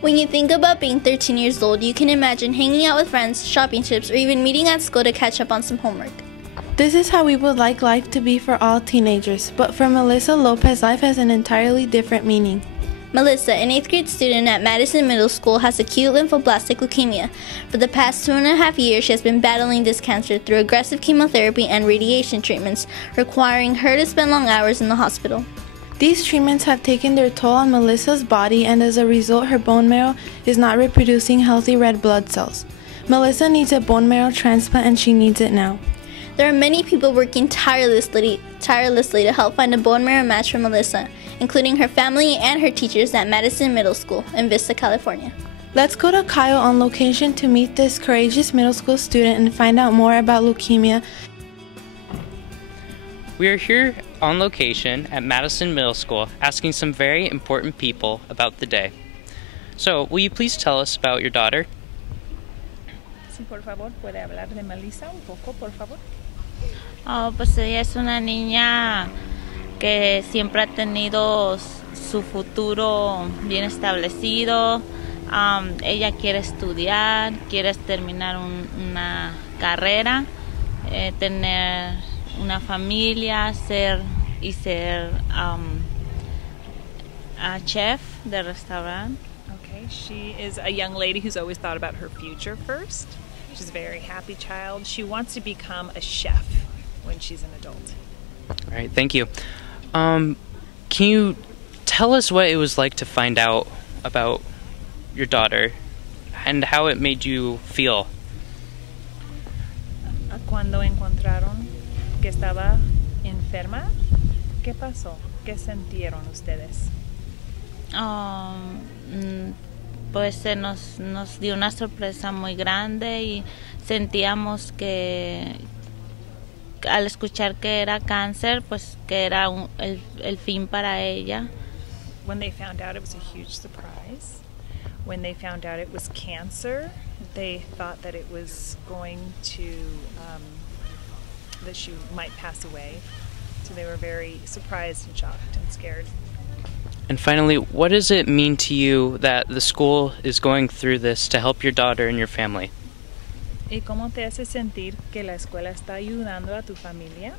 When you think about being 13 years old, you can imagine hanging out with friends, shopping trips, or even meeting at school to catch up on some homework. This is how we would like life to be for all teenagers, but for Melissa Lopez, life has an entirely different meaning. Melissa, an 8th grade student at Madison Middle School, has acute lymphoblastic leukemia. For the past 2.5 years, she has been battling this cancer through aggressive chemotherapy and radiation treatments, requiring her to spend long hours in the hospital. These treatments have taken their toll on Melissa's body, and as a result, her bone marrow is not reproducing healthy red blood cells. Melissa needs a bone marrow transplant, and she needs it now. There are many people working tirelessly to help find a bone marrow match for Melissa, including her family and her teachers at Madison Middle School in Vista, California. Let's go to Kyle on location to meet this courageous middle school student and find out more about leukemia. We are here on location at Madison Middle School asking some very important people about the day. So, will you please tell us about your daughter? Sí, por favor, puede hablar de Melissa un poco, por favor. Oh, pues ella es una niña que siempre ha tenido su futuro bien establecido. Ella quiere estudiar, quiere terminar una carrera, tener una familia, ser a chef de restaurante. Okay, she is a young lady who's always thought about her future first. She's a very happy child. She wants to become a chef when she's an adult. All right, thank you. Can you tell us what it was like to find out about your daughter and how it made you feel? Cuando encontraron que estaba enferma, ¿qué pasó? ¿Qué sintieron ustedes? Pues se nos dio una sorpresa muy grande y sentíamos que al escuchar que era cáncer, pues que era el fin para ella. When they found out, it was a huge surprise. When they found out it was cancer, they thought that it was going to, that she might pass away. So they were very surprised and shocked and scared. And finally, what does it mean to you that the school is going through this to help your daughter and your family? ¿Y cómo te hace sentir que la escuela está ayudando a tu familia?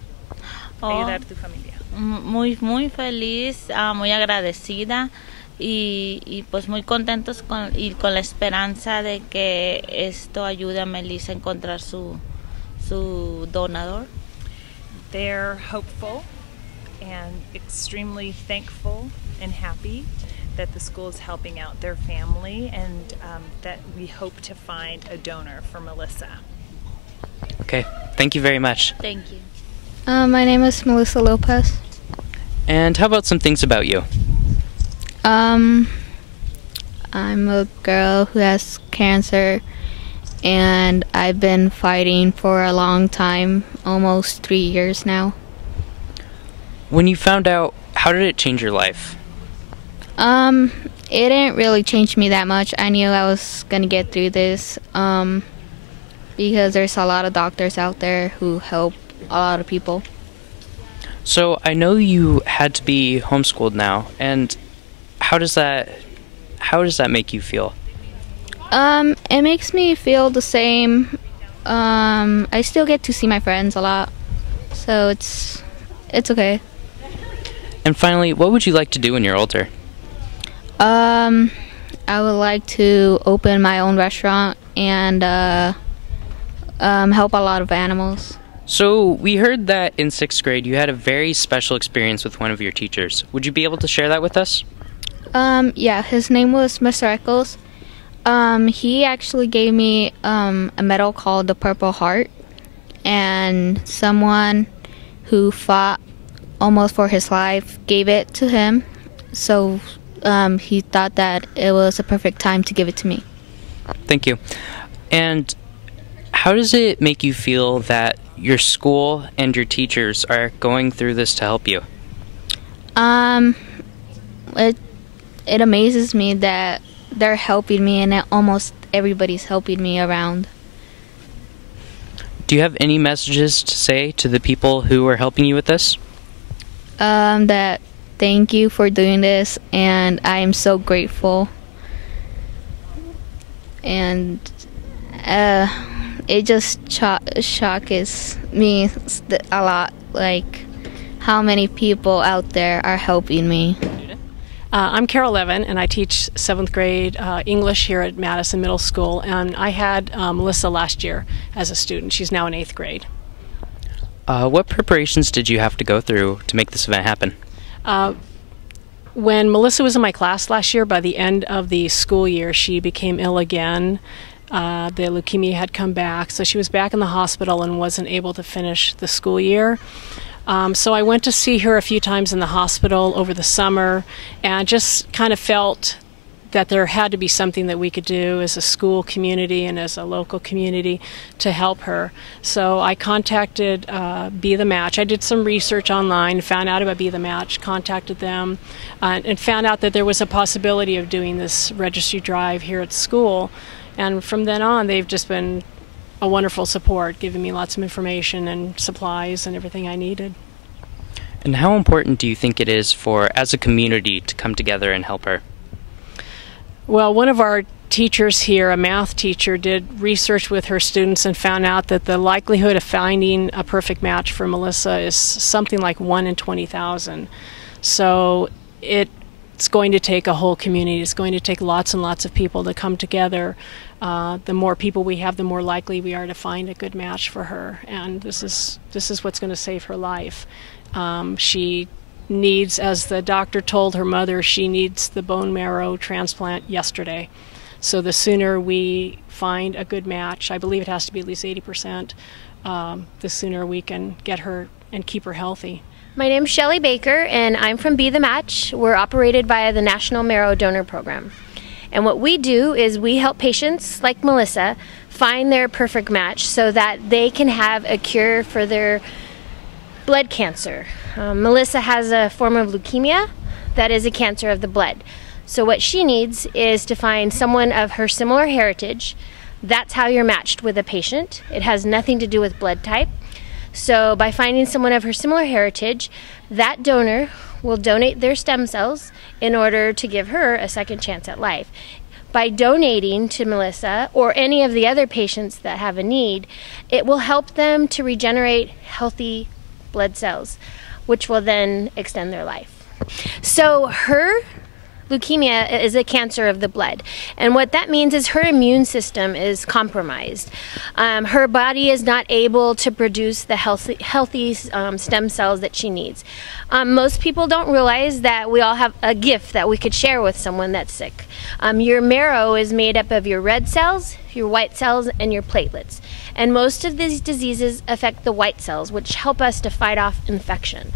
Ayudar a tu familia. Muy feliz, muy agradecida y pues muy contentos con la esperanza de que esto ayude a Melissa a encontrar su donador. They're hopeful and extremely thankful and happy that the school is helping out their family and that we hope to find a donor for Melissa. Okay, thank you very much. Thank you. My name is Melissa Lopez. And how about some things about you? I'm a girl who has cancer, and I've been fighting for a long time, almost 3 years now. When you found out, how did it change your life? It didn't really change me that much. I knew I was gonna get through this, because there's a lot of doctors out there who help a lot of people. So I know you had to be homeschooled now, and how does that make you feel? It makes me feel the same. I still get to see my friends a lot, so it's okay. And finally, what would you like to do when you're older? I would like to open my own restaurant and help a lot of animals. So we heard that in 6th grade you had a very special experience with one of your teachers. Would you be able to share that with us? Yeah, his name was Mr. Eccles. He actually gave me a medal called the Purple Heart, and someone who fought almost for his life gave it to him, so he thought that it was a perfect time to give it to me. Thank you. And how does it make you feel that your school and your teachers are going through this to help you? It amazes me that they're helping me and that almost everybody's helping me around. Do you have any messages to say to the people who are helping you with this? That thank you for doing this, and I am so grateful. And it just shocks me a lot, like how many people out there are helping me. I'm Carole Levin, and I teach 7th grade English here at Madison Middle School, and I had Melissa last year as a student. She's now in 8th grade. What preparations did you have to go through to make this event happen? When Melissa was in my class last year, by the end of the school year, she became ill again. The leukemia had come back, so she was back in the hospital and wasn't able to finish the school year. So I went to see her a few times in the hospital over the summer and just kind of felt that there had to be something that we could do as a school community and as a local community to help her. So I contacted Be The Match. I did some research online, found out about Be The Match, contacted them, and found out that there was a possibility of doing this registry drive here at school. And from then on, they've just been a wonderful support, giving me lots of information and supplies and everything I needed. And how important do you think it is for, as a community, to come together and help her? Well, one of our teachers here, a math teacher, did research with her students and found out that the likelihood of finding a perfect match for Melissa is something like 1 in 20,000. So it's going to take a whole community. It's going to take lots and lots of people to come together. The more people we have, the more likely we are to find a good match for her. And this is what's going to save her life. She needs, as the doctor told her mother, she needs the bone marrow transplant yesterday. So the sooner we find a good match, I believe it has to be at least 80%, the sooner we can get her and keep her healthy. My name's Shelley Baker, and I'm from Be The Match. We're operated by the National Marrow Donor Program. And what we do is we help patients like Melissa find their perfect match so that they can have a cure for their blood cancer. Melissa has a form of leukemia that is a cancer of the blood. So what she needs is to find someone of her similar heritage. That's how you're matched with a patient. It has nothing to do with blood type. So by finding someone of her similar heritage, that donor will donate their stem cells in order to give her a second chance at life. By donating to Melissa or any of the other patients that have a need, it will help them to regenerate healthy blood cells, which will then extend their life. So her leukemia is a cancer of the blood, and what that means is her immune system is compromised. Her body is not able to produce the healthy stem cells that she needs. Most people don't realize that we all have a gift that we could share with someone that's sick. Your marrow is made up of your red cells, your white cells, and your platelets. And most of these diseases affect the white cells, which help us to fight off infection.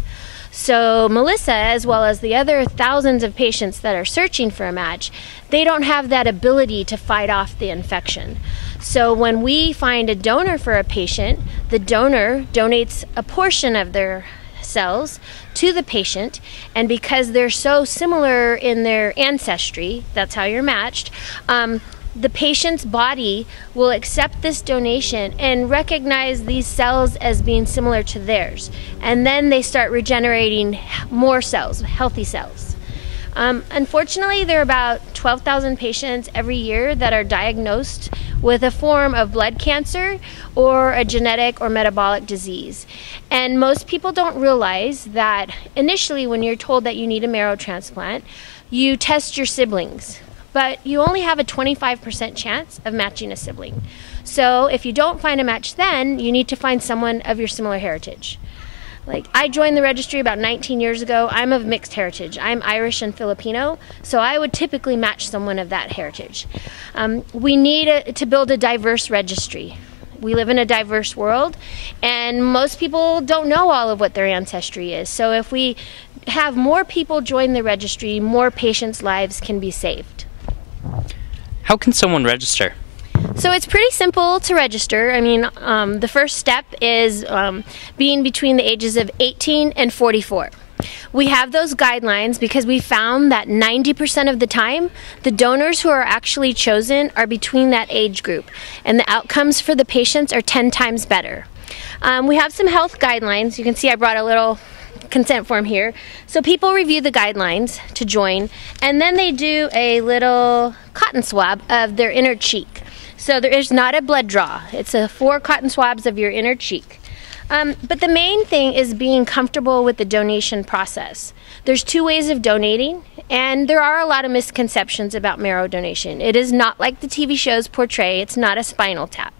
So Melissa, as well as the other thousands of patients that are searching for a match, they don't have that ability to fight off the infection. So when we find a donor for a patient, the donor donates a portion of their cells to the patient, and because they're so similar in their ancestry, that's how you're matched, the patient's body will accept this donation and recognize these cells as being similar to theirs. And then they start regenerating more cells, healthy cells. Unfortunately, there are about 12,000 patients every year that are diagnosed with a form of blood cancer or a genetic or metabolic disease. And most people don't realize that initially when you're told that you need a marrow transplant, you test your siblings. But you only have a 25% chance of matching a sibling. So if you don't find a match then, you need to find someone of your similar heritage. Like, I joined the registry about 19 years ago. I'm of mixed heritage. I'm Irish and Filipino, so I would typically match someone of that heritage. We need to build a diverse registry. We live in a diverse world, and most people don't know all of what their ancestry is. So if we have more people join the registry, more patients' lives can be saved. How can someone register? So it's pretty simple to register. I mean, the first step is being between the ages of 18 and 44. We have those guidelines because we found that 90% of the time, the donors who are actually chosen are between that age group, and the outcomes for the patients are 10 times better. We have some health guidelines. You can see I brought a little consent form here. So people review the guidelines to join, and then they do a little cotton swab of their inner cheek. So there is not a blood draw. It's 4 cotton swabs of your inner cheek. But the main thing is being comfortable with the donation process. There's 2 ways of donating, and there are a lot of misconceptions about marrow donation. It is not like the TV shows portray. It's not a spinal tap.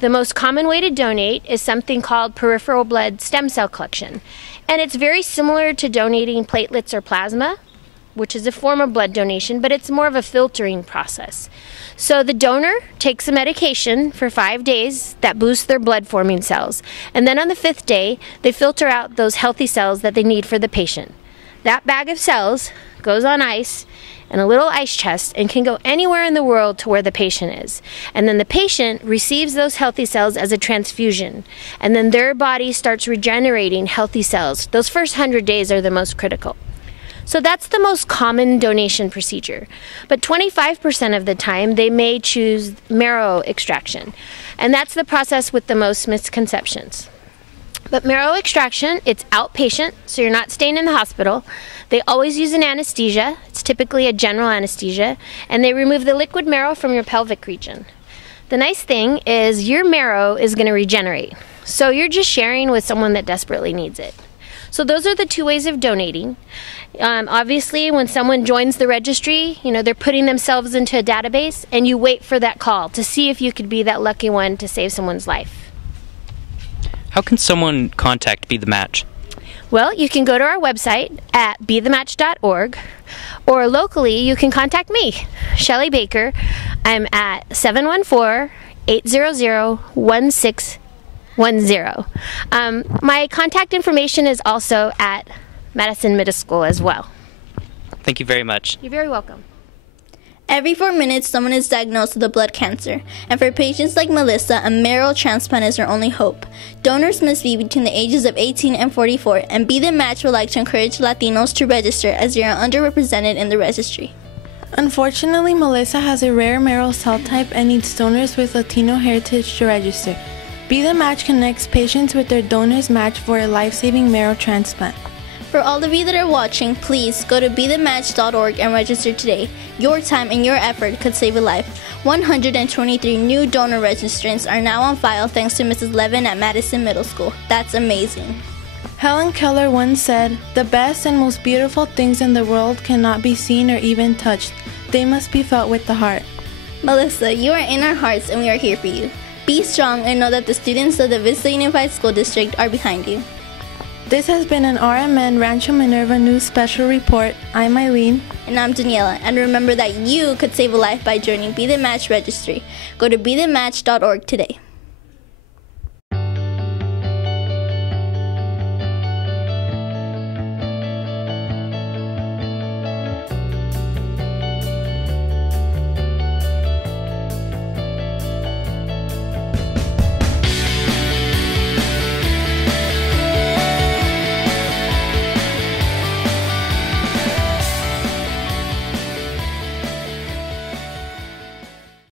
The most common way to donate is something called peripheral blood stem cell collection. And it's very similar to donating platelets or plasma, which is a form of blood donation, but it's more of a filtering process. So the donor takes a medication for 5 days that boosts their blood forming cells. And then on the 5th day, they filter out those healthy cells that they need for the patient. That bag of cells goes on ice in a little ice chest and can go anywhere in the world to where the patient is. And then the patient receives those healthy cells as a transfusion. And then their body starts regenerating healthy cells. Those first 100 days are the most critical. So that's the most common donation procedure. But 25% of the time, they may choose marrow extraction. And that's the process with the most misconceptions. But marrow extraction, it's outpatient, so you're not staying in the hospital. They always use an anesthesia. It's typically a general anesthesia. And they remove the liquid marrow from your pelvic region. The nice thing is your marrow is going to regenerate. So you're just sharing with someone that desperately needs it. So those are the 2 ways of donating. Obviously, when someone joins the registry, they're putting themselves into a database, and you wait for that call to see if you could be that lucky one to save someone's life. How can someone contact Be the Match? Well, you can go to our website at bethematch.org, or locally, you can contact me, Shelly Baker. I'm at 714-800-1610. My contact information is also at Madison Middle School as well. Thank you very much. You're very welcome. Every 4 minutes, someone is diagnosed with a blood cancer, and for patients like Melissa, a marrow transplant is their only hope. Donors must be between the ages of 18 and 44, and Be the Match would like to encourage Latinos to register as they are underrepresented in the registry. Unfortunately, Melissa has a rare marrow cell type and needs donors with Latino heritage to register. Be the Match connects patients with their donors match for a life-saving marrow transplant. For all of you that are watching, please go to bethematch.org and register today. Your time and your effort could save a life. 123 new donor registrants are now on file thanks to Mrs. Levin at Madison Middle School. That's amazing. Helen Keller once said, "The best and most beautiful things in the world cannot be seen or even touched. They must be felt with the heart." Melissa, you are in our hearts and we are here for you. Be strong and know that the students of the Vista Unified School District are behind you. This has been an RMN Rancho Minerva News Special Report. I'm Eileen. And I'm Daniela. And remember that you could save a life by joining Be the Match Registry. Go to bethematch.org today.